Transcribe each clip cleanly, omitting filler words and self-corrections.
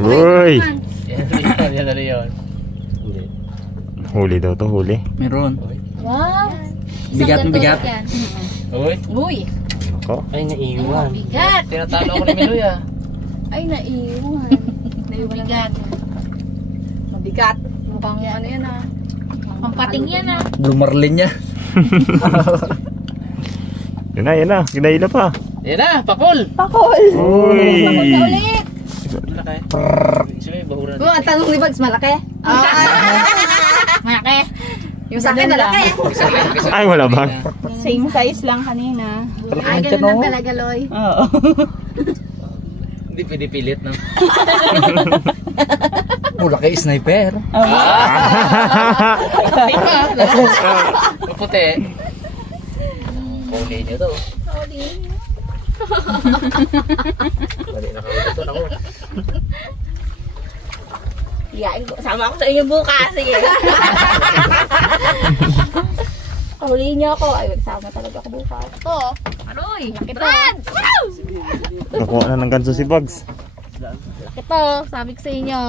Uy! Yan na yun. Huli daw to, huli. Meron. Wow. Bigat ng bigat. Uy. Uy. Ako? Ay, naiwan. Bigat. Tinatalo ko ni Miloy ah. Ay, naiwan. Bigat. Mabigat. Mukhang ano yan ah. Pampating yan ah. Blue Marlin niya. Yan na. Ginaila pa. Yan na, pakol. Pakol. Uy! Pakol na ulit. Malaki. Sige, bahura Oh, ang tanong ni Bags, malaki? Malaki. Yung sa akin, malaki. Ay, wala bang? Same size lang kanina. Ay, ganun lang talaga, Loy. Oo. Hindi pwede pilit, no? Mula kay sniper. Hindi pa. Maputi. Huli niyo to. Bali na kami dito. Ako. Iyain ko. Sama ako sa inyo bukas. Sige. Kahulihin niyo ako. Ay, sama talaga ako bukas. Ito. Aroy. Brad! Nakuha na ng ganso si Bugs. Ito. Sabi ko sa inyo.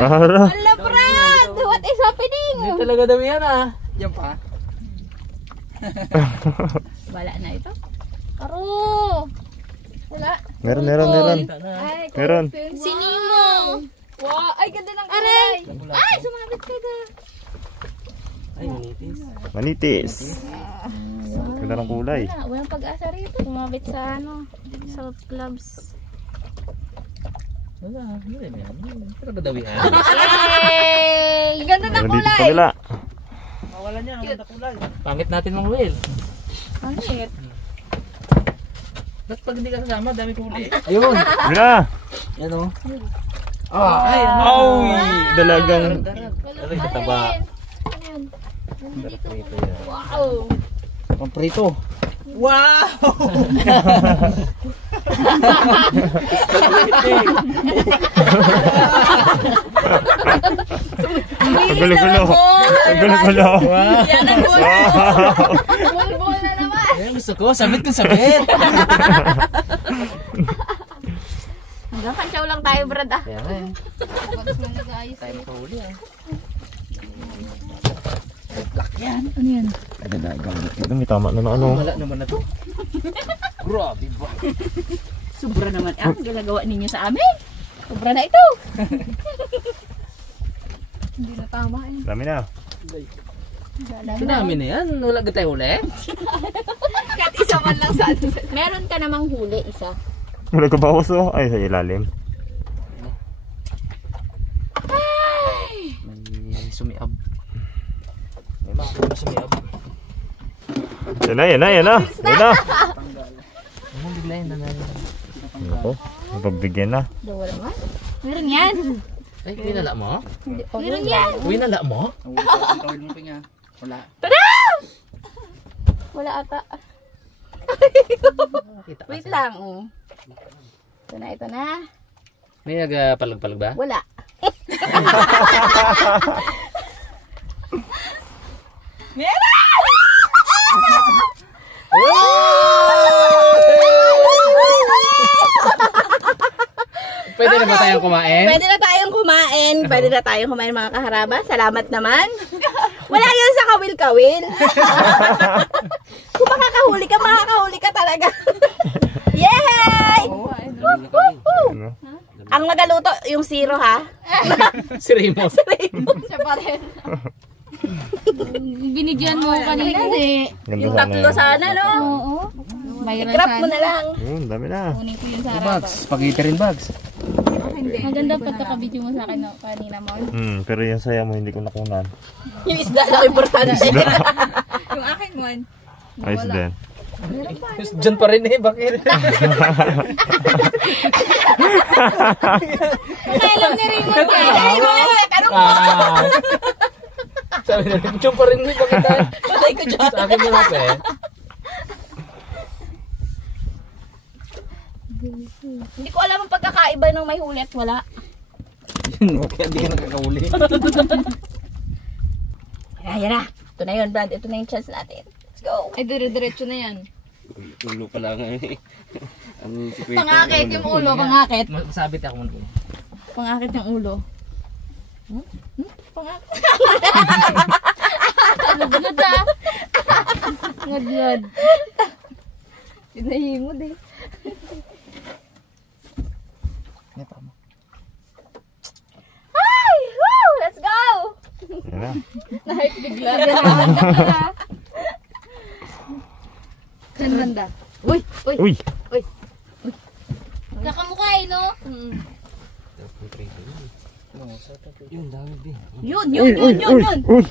Ara. Hala, Brad! What is happening? Hindi talaga daw yan ah. Yan pa. Wala na ito. Aro! Wala. Meron. Ay, Meron. Sinimo! Wow! Ay, ganda ng kulay! Ay, sumabit ka na! Ay, manitis. Manitis. Ganda ng kulay. Walang pag-asa rito. Sumabit sa ano, sa gloves. Wala, hindi na yan. Talaga daw yan. Yay! Ganda ng Meron dito kulay! sa kabila. Mawalan niya, ang ganda kulay. Pangit natin mga Will. Pangit. Ba't pag hindi ka kasama, dami huli. Ayun. Bila! Yan o. Ay, ano? Ay! Dalagang... Aray, kataba. Wow! Pamprito. Wow! Ang gulo-gulo. Ang gulo-gulo. Yan ang Wow! bulbul na naman! Ay, gusto ko, sabit kung sabit. Hanggang kansyaw lang tayo, Brad ah. Kaya nga eh. Bagus na nag-ayos Tayo makahuli ah. Ano yan? Ito may tama na ano. Wala naman na to. Grabe ba? Sobra naman ang ginagawa ninyo sa amin. Sobra na ito. Hindi na tama eh. Dami na. Sinami na yan. Wala ka tayo huli? Kat isa man lang sa meron ka namang huli isa. Wala ka bawas oh. Ay, sa ilalim. May sumiab. May mga sumiab. Yan na. Ano bigla yan? Ako, mapagbigyan na. Dawa naman. Meron yan. Ay, winala mo? Meron yan. Winala mo? Ang tawid mo pa nga. Wala. Wala ata. Kita ka. Wait lang. Oh. Ito na. May nagpalag-palag ba? Wala. Pwede na ba tayong kumain? Pwede na tayong kumain mga kaharaba. Salamat naman. Wala yan sa kawil-kawil. Kung makakahuli ka talaga. Yay! Ano? Ang nagaluto, yung zero ha. Si Ramos. Siya pa rin. Binigyan mo kanina eh. Ganda Yung sana tatlo yan. sana no? Oo. I-crop mo na lang. Yun, dami na. Kunin ko yun sa harapan. Bags. Spaghetti rin bags. Maganda pagkakabidyo mo sa akin no, kanina mo. Pero yung saya mo hindi ko nakunan. Yung isda lang importante. Yung akin one. Ayos din. Diyan pa rin eh, bakit? Kailan ni Raymond ka? Tanong mo. Sabi na, diyan pa rin eh, bakit tayo? Patay ko dyan. Sa akin mo na pa eh. Hindi ko alam ang pagkakaiba ng may huli at wala. Kaya hindi ka nakakahuli. Ayan na. Ito na yun, Brad. Ito na yung chance natin. Let's go. Ay, dire-diretso na yan. Ulo pala nga eh. Ang sikwete. Pangakit yung ulo, pangakit. Masabit ako muna. Pangakit yung ulo. Pangakit. Ngad-ngad ah. Ngad-ngad. Pinahimod eh. Hi! Woo! Let's go! Yan na. Nahype bigla. Saan banda? Uy! Uy! Uy! Kakamukha eh, no? Yun, dami din. Yun! Uy! Yun! Uy!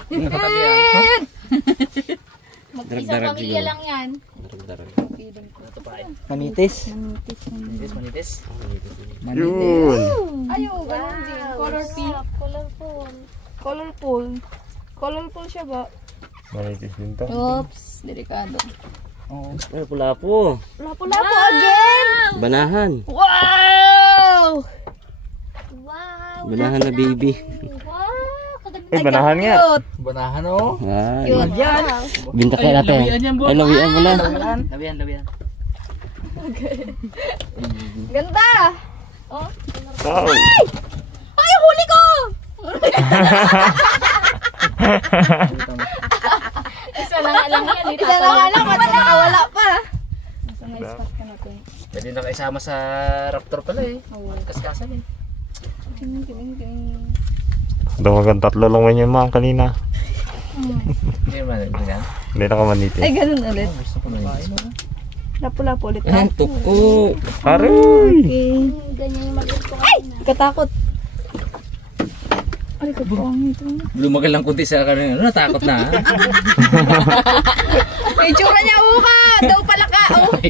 Mag-isang Darag-darag pamilya siguro. lang yan. Darag-darag. Manitis. Manitis, manitis. Yun! Ayun, ganun din. Colorful. Colorful. Colorful siya ba? Manitis din to. Oops! Delikado. Ay, pula-po. Lapo-lapo again! Banahan. Wow! Wow! Banahan na baby. Wow! Kaganda. Uy, banahan nga. Cute! Banahan oh. Ay. Cute. Binta kayo natin. lawian yan, boy. Ay, lawian mo lang. Lawian, lawian. Ganda! Wow! Ay, huli ko! Isa na nga lang yan. Isa na nga lang. Wala pa. Nasa may spot ka natin. Pwede na kaisama sa raptor pala eh. Kaskasan eh. Dawagan tatlo lang man yung mga kanina. Hindi naman, hindi yan. Hindi na ka manitis. Ay, ganun ulit. Gusto ko na yun. Lapo-lapo ulit. Ay, tuko. Aray! Okay. Ganyan yung mag-ut ko. Ay! Katakot. Ay, kapangit. Lumagal lang kunti sa kanina. Ano, natakot na. May tsura niya, uka! Daw pala ka! Oh. Ay,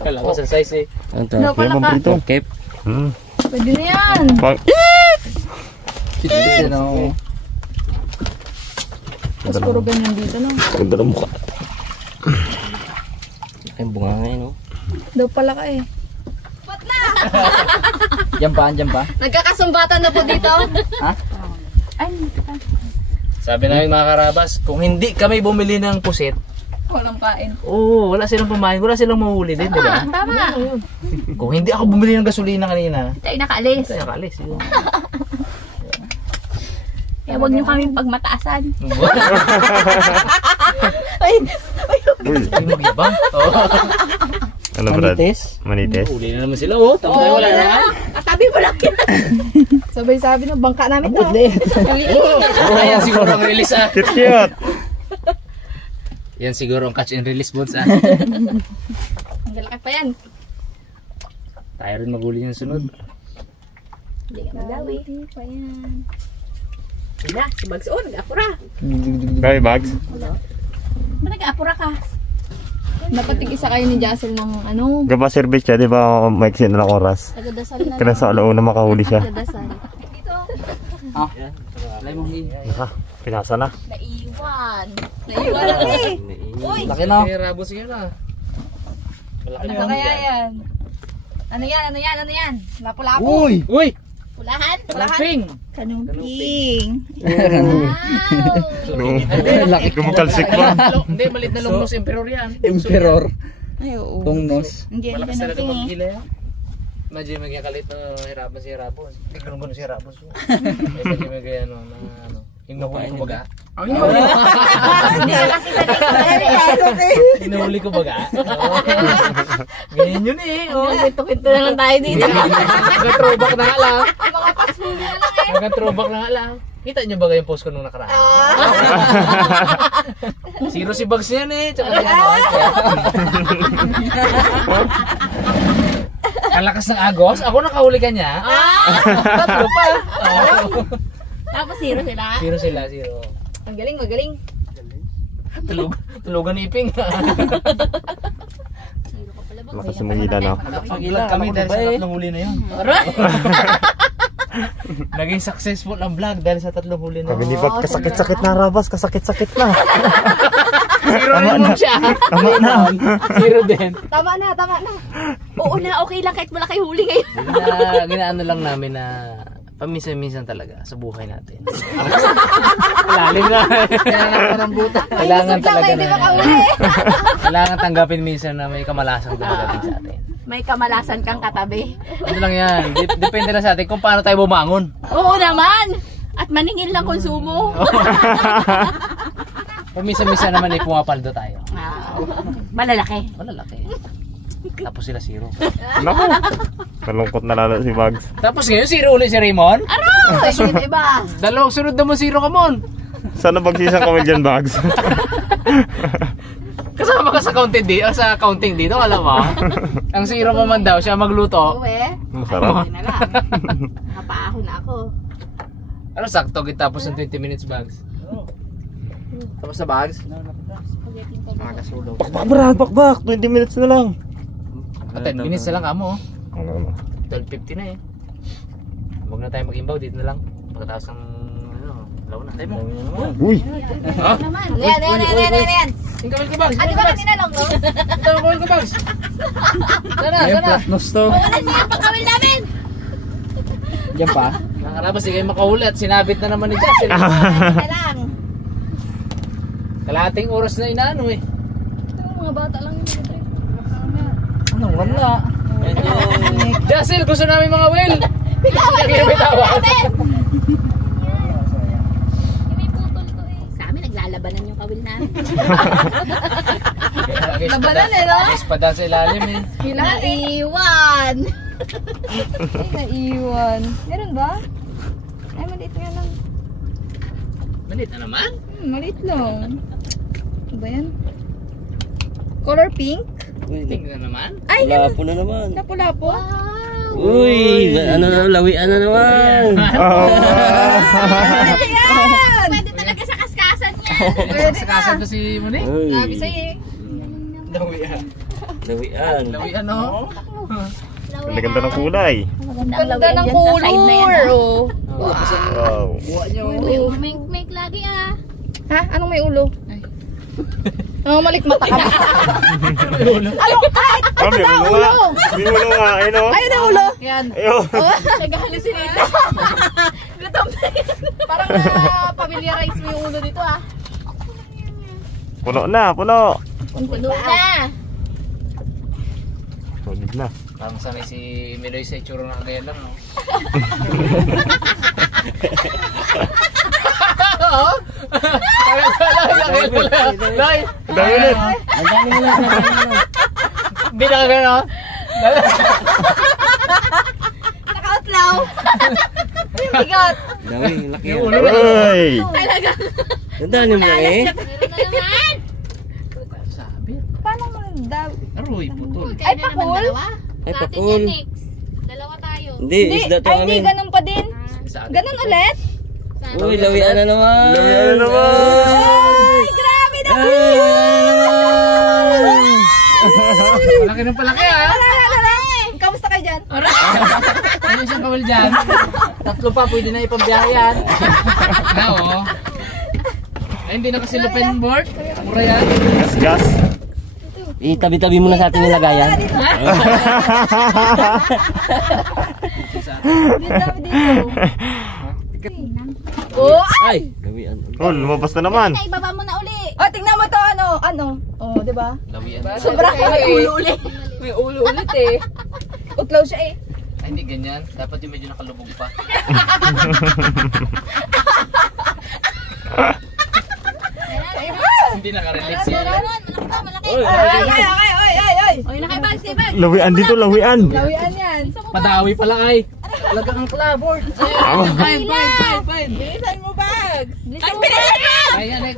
kala ko sa size eh. Ang Daw tawag. pala ka. Prito. Cape. Pwede na yan. Pang... Chitin oh. Tapos puro ganyan dito, no? Ganda ng mukha. Ay, bunga nga yun, oh. Daw pala ka eh. Diyan pa. Nagkakasumbatan na po dito. Ha? Ay, Sabi namin mga karabas, kung hindi kami bumili ng pusit, Walang kain. oo, wala silang pamain, wala silang mahuli din, di ba? tama. Kung hindi ako bumili ng gasolina kanina, Tayo nakaalis. tayo kalis. Yun. Kaya huwag niyo kami pagmataasan. Uy! Ay, mag-ibang. Oo. Ano Brad? Manitis. Manitis? Huli na naman sila, oh. Tama tayo, wala na. Katabi mo lang yan. Sabay-sabi ng bangka namin to. Yan siguro ang release, ah. Cute! Yan siguro ang catch and release boats, ah. Ang galaki pa yan. Tayo rin maghuli yung sunod. Hindi ka magawi. Pa yan. Wala, si Bags. Oh, nag-apura. Kaya bags? Ba't nag-apura ka? Dapat tig-isa kayo ni Jassel ng ano. Gaba service siya, di ba maiksi na ng oras? Tagadasal na Kaya sa alauna makahuli siya. Tagadasal. Alay mo hi. Naka, pinasa na. Naiwan. Naiwan na eh. Uy! Laki na. Kaya rabo sige na. Malaki Ano kaya yan? Ano yan? Lapo-lapo. Uy! Uy! Pulahan? Ping! Kanumping. Wow! Gumukalsik pa. Hindi, malit na longnos emperor yan. Emperor. Ay, oo. Tongnos. Hindi yan Malakas talaga kanumping eh. magkila yan. Imagine magkakalit na hirapan si Hirapon. Hindi ganun si Hirapon. Imagine magkaya ano, na ano. Hinuhuli ko baga. Hindi ka kasi sanay. Hinuhuli ko baga. Ganyan yun eh. Oh. Kwento-kwento na lang tayo dito. Hanggang throwback na nga lang. Mga pasmuli na lang eh. Hanggang throwback na nga lang. Kita nyo ba yung post ko nung nakaraan? Zero si Bugs yan eh. Tsaka si ano. Kalakas ng agos. Ako nakahuli ka niya. Tatlo pa. Tapos zero sila. Zero sila, zero. Ang galing, magaling. Tulugan ni Iping. Lakas sa magila, no? Pag-ilag kami dahil sa tatlong huli na yun. Naging successful ang vlog dahil sa tatlong huli na Sabi yun. ni Bag, kasakit-sakit na Rabas, kasakit-sakit na. Zero rin mo siya. Tama na. Zero din. Tama na. Oo na, okay lang kahit malaki huli ngayon. Ginaano lang namin na paminsan-minsan talaga sa buhay natin. Lalim na. Kailangan talaga na. Kailangan tanggapin minsan na may kamalasang dumadating sa atin. May kamalasan kang katabi. Ano lang yan, depende lang sa atin kung paano tayo bumangon. Oo naman! At maningil lang konsumo. Pamisa-misa naman ay pumapaldo tayo. Malalaki. Malalaki. Tapos sila 0. Naku. Malungkot na lalo si Bugs. Tapos ngayon 0 ulit si Raymond. Aroy! Yung iba. Dalawang sunod naman 0 ka mon. Sana bagsisang kami dyan, Bugs. Kasama ka sa counting dito, alam mo? Ang 0 pa man daw, siya magluto. Uwe. Masarap. Na lang. Nakapaaho na ako. Ano sakto tapos ng 20 minutes Bugs? Tapos sa bags. Makakasulog. Bakbak, Brad, bakbak. 20 minutes na lang. 10 minutes na lang kamo. Ano? 12:50 na eh. Huwag na tayo mag-imbaw, dito na lang. Pagkatapos ng law na. Tayo mo. Uy! Ha? Yan. Yung kamil ko Bugs! Ano ba natin nalong, no? Ito ang kamil ko Bugs! Sana! Nosto. Wala niya yung pagkawin namin. Diyan pa. Nakarabas, di kayo makahuli at sinabit na naman ni Jocelyn. Na lang. Kalahating oras na inaano eh. Ito mga bata lang yung mga trip. Anong wala? Jacel, gusto namin mga Will! Bitawan Hindi kayo bitawan. May putol to eh. Sa amin, naglalabanan yung kawil namin. Labanan eh, no? Espada sa ilalim eh. Naiwan. Naiwan. Meron ba? Ay, maliit nga lang. Malit na naman? Maliit lang. Ano ba yan? Color pink? Tingnan naman. Ay, Lapo na naman. lapo-lapo. Uy, ano na, lawian na naman. Yan! Pwede talaga sa kaskasan yan. Pwede Sa na. kasan to si Monique. Sabi sa'yo eh. Lawian. Lawian. Lawian no? Ang ganda ng kulay. Ganda ng color. Oh. Wow. Buwa niyo. May lagi ah. Ha? Anong may ulo? Oh, malikmata ka ba? Ah, may ulo nga. May ulo nga, ayun o. Ayun ang ulo. Yan. Ayun. Nag-hallucinate. Gutom na yun. Parang na-familiarize mo yung ulo dito ah. Puno na, puno. Puno na. Solid na. Parang sanay si Meloy sa itsura na kagaya lang, no? Loy! Ang dami ulit. Hindi na kagaya, no? Naka-outlaw. Yung bigot. Lawi, laki yan. Uy! Talaga. Tandaan niyo mo eh. Meron na naman. Sabi. Paano mo daw? Aroy, putol. Ay, pakul. Ay, pakul. Dalawa tayo. Hindi, isda to Ay, hindi, amin. ganun pa din. Ganun ulit? Uy, lawian na naman. Lawian na naman. Ay, grabe na po! Malaki ng palaki, ha? Kamusta kayo dyan? Ano siyang kawal dyan? 3 pa, pwede na ipambiyahe yan. Na, oh. Ay, hindi na kasi lupin board. Mura yan. Gas. Itabi-tabi mo na sa atin yung lagayan. Oh, Ay! Lawian. Oh, lumabas na naman. Ay, ibaba mo na uli. oh, tingnan mo to, ano? Oh, di ba? Lawian. Sobra may ulo ulit. May ulo ulit eh. Utlaw siya eh. Ay, hindi ganyan. Dapat yung medyo nakalubog pa. Hindi nakarelate siya. Malaki. Ay. Oy, nakibag si Bag. Lawian dito, lawian. Lawian yan. Padawi pala ay. Talaga ang clapboard. Fine. Bilisan mo, bags. Ay, bilisan mo! Ay, yan eh.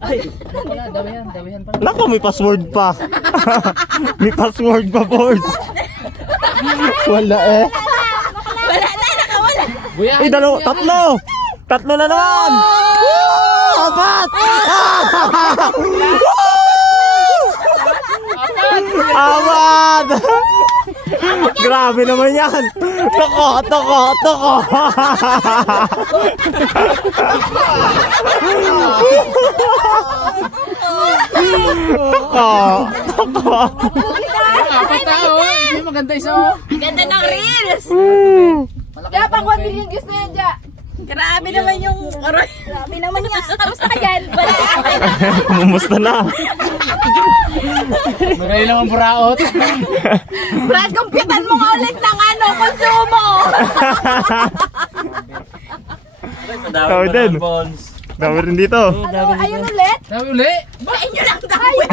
Ay, ano pala? Dawihan pala. Naku, may password pa. May password pa, board. Wala eh. Wala na, nakawala. Buyahin. Eh, tatlo. Tatlo na naman. Woo! Apat! Apat! Grabe naman yan. Toko. Apat na, oh. Hindi maganda isa, oh. Ganda ng reels. Diya, pang 1 million views na yan, Diya. Grabe naman yung... Grabe naman nga. Kamusta ka dyan? Wala. Kumusta na? Magaling lang ang buraot. Brad, kumpitan mo nga ulit ng konsumo. Tao din. Dami rin dito. Ayun ulit. Sabi uli. Kain nyo lang tayo.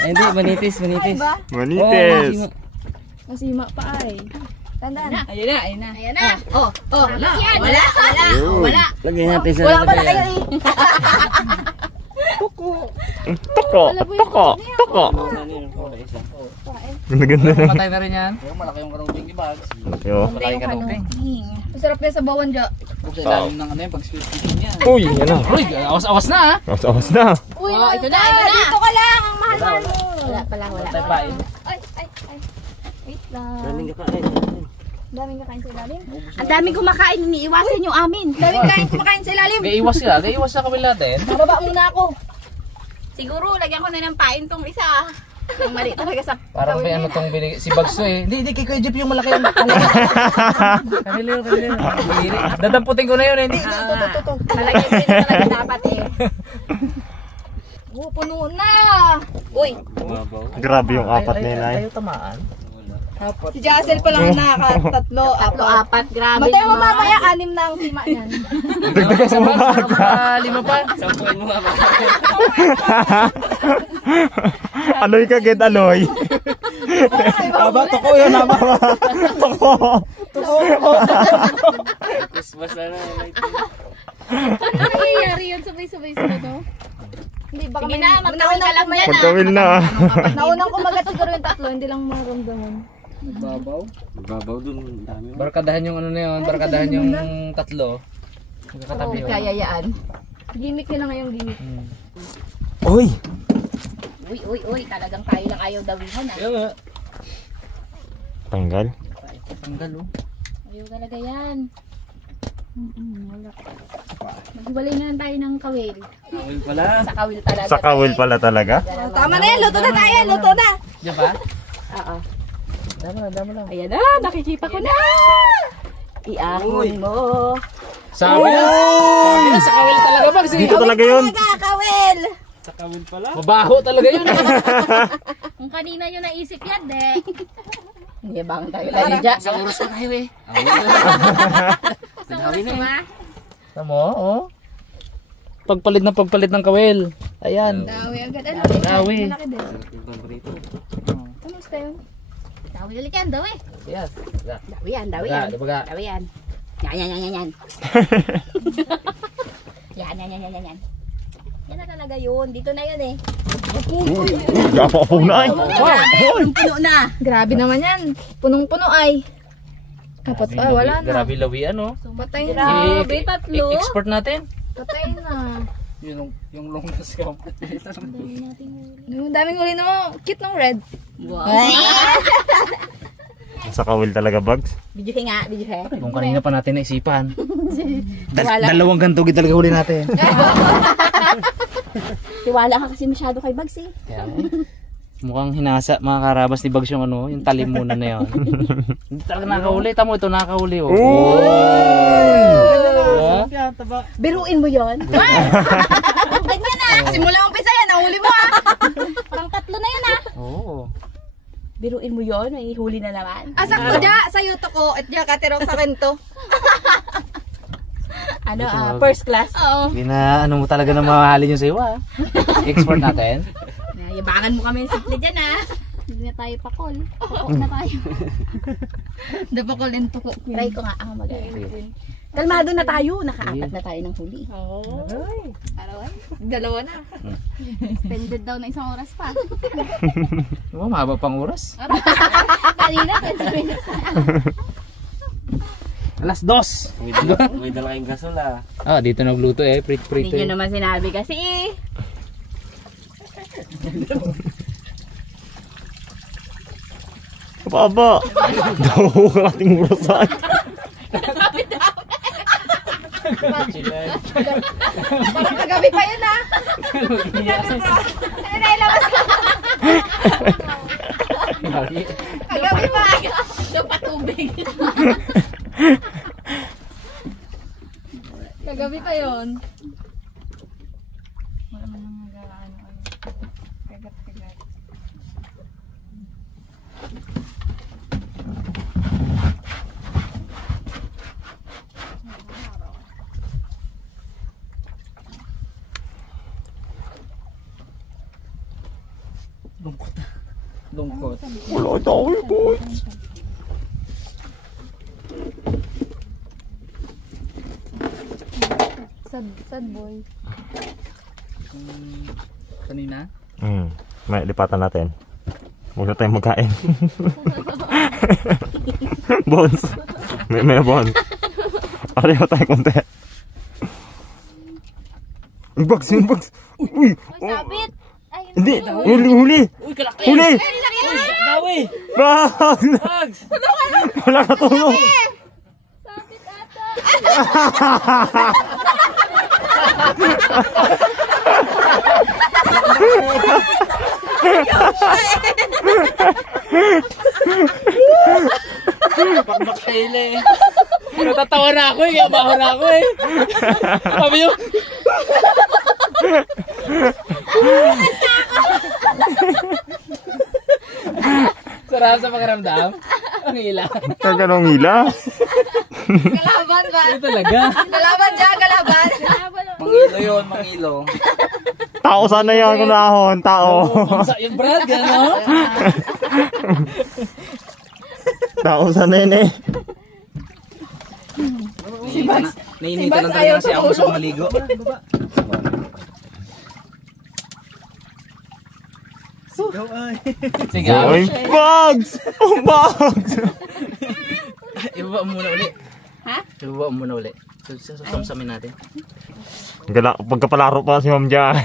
Hindi, manitis. Manitis. Masima pa ay. Tandaan. Ayun na. Oh. Wala. Wala. Lagyan natin sa Wala pa na kayo eh. Toko. Ganda na. Matay na rin yan. Malaki yung kanuping ni Bags. Yo. Malaki yung kanuping. Masarap yan sa bawan dyan. Sa ilalim ng ano yan, pag sweet niya. Uy, yan na. Uy, awas-awas na ha. Awas na. Uy, Ito na. Dito ka lang. Ang mahal mo. Wala pala, wala. Tayo pain. Ay. Wait lang. Daming kakain. Daming kakain sa ilalim. Ang daming kumakain. Iniiwasan yung amin. Daming kumakain sa ilalim. Gaiwas sa kabila natin. Bababa muna ako. Siguro, lagyan ko na ng pain tong isa. Ang mali talaga sa... Parang may ano tong binig si Bags to eh. Hindi kay Kuya Jeep yung malaki yung kanila. Dadamputin ko na yun eh. Hindi, ito. Malagyan ko na talaga dapat eh. Puno na. Uy, Grabe yung apat na yun ay. Ayaw tamaan. Si Jassel pa lang nakakatatlo. apat. Grabe Matay mo naman. mamaya, 6 na ang sima niyan. Sa Bags, 5 pa. Sampuin mo nga ba? Aloy ka, get aloy. Aba, toko yun. Toko. Christmas na na. Ano nangyayari yun? Sabay-sabay sila to? Hindi, baka Sige na, magtawin ka lang yan ah. Pagkawil na. naunang kumagat siguro yung tatlo, hindi lang maramdaman. Babaw dun. Dami. Barkadahan yung ano na yun. Barkadahan yung tatlo. Magkakatabi yun. Kayayaan. Gimmick nila ngayong gimmick. Uy. Uy. Talagang tayo lang ayaw dawihan ah. Kaya nga. Tanggal. Tanggal oh. Ayaw talaga yan. Wala. Maghiwalay na lang tayo ng kawil. Kawil pala. Sa kawil talaga. Sa kawil pala talaga. Tama na yan, luto na tayo, luto na. Diyan ba? Oo. Dama lang. Ayan na, nakikita ko na. Iahon mo. Sabi na, sa kawil talaga Bags eh. Dito talaga yun. Kawil. Sa kawil pala. Mabaho talaga yun. Kung kanina nyo naisip yan, de. Hindi bang tayo tayo dyan. Sa oras pa tayo eh. Dami na eh. Tama oh. Pagpalit ng kawil. Ayan. Dawi agad. Ano? Dawi. Malaki din. Kamusta yun? Dawi ulit yan, dawi. Yes. Dawian. Dibaga. Dawian. Yan. Yan. Yan na talaga yun. Dito na yun eh. Gapa po na ay. Puno na. Grabe naman yan. Punong-puno ay. Apat pa, wala na. Grabe lawian oh. Patay na. Grabe, tatlo. Export natin. Patay na. Yung longness ka. Yung daming huli na cute ng red. Wow. Sa kawil talaga, Bags. Video nga. Kung kanina pa natin naisipan. Dalawang gantog talaga huli natin. Tiwala ka kasi masyado kay Bags eh. Mukhang hinasa mga karabas ni Bags yung ano, yung talim muna na yun. Hindi talaga nakahuli. Tamo ito nakahuli oh. Biruin mo yun. Ganyan na. Simula umpisa yan. Nahuli mo ah. Parang tatlo na yan ah. Oo. Biruin mo yun. May huli na naman. Asak ko dya, sa'yo to ko. At dya, katirok sa akin to. First class. Oo. Hindi na ano mo talaga na mamahalin yung sayo ah. Export natin. Yabangan mo kami ng simple dyan ah. Hindi na tayo pakol. Pakol na tayo. Hindi pakol din to ko. Try ko nga ang mag-ain. Kalmado na tayo. Nakaapat na tayo ng huli. Oo. Arawan. Dalawa na. Spended daw na 1 oras pa. Oh, mahaba pang oras. Kanina, 20 minutes. Alas 2. May dala kayong gasol ah. Ah, dito nagluto eh. Prit-prit Hindi nyo naman sinabi kasi eh. Baba. Daw karating urasan. Parang kagabi pa yun ah. Ano na ilabas ka? Kagabi pa. Ito patubig. Lungkot. Wala tayo, boy. Sad boy. Kanina? May lipatan natin. Huwag na tayong magkain. Bones. May bones. Pareho tayo konti. Bugs, yung bugs. Uy! Sabit! Ay, Hindi! Huli! Uy, kalaki! Huli! Dawi! Bugs! Bugs! Wala ka tulong! sabit ata! Bakbakayle eh. Natatawa na ako eh, kaya baho na ako eh. Sabi nyo? Sarap sa pakiramdam. Ang hila. Kaganong hila. Kalaban ba? Ito talaga. Kalaban dyan, kalaban. Mangilo yun, mangilo. Tao sana yan kung nahon. Tao. Mamsa yung brad, gano'n? Tao sana yun eh. Naiinita lang talaga kasi ako gusto maligo. Sige, Oy, bugs! Oh, bugs! ibaba mo muna uli. Ha? Ibaba mo muna uli. Samsamin natin. Gala, pagkapalaro pa si Ma'am Jai.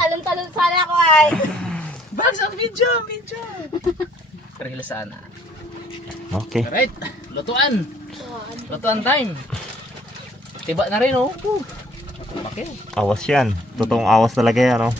Talon-talon sana ako ay. Bags ang video! Pero hila sana. Okay. Alright, lutuan. Lutuan time. Tiba na rin oh. Okay. Awas yan. Totoong awas talaga yan, oh.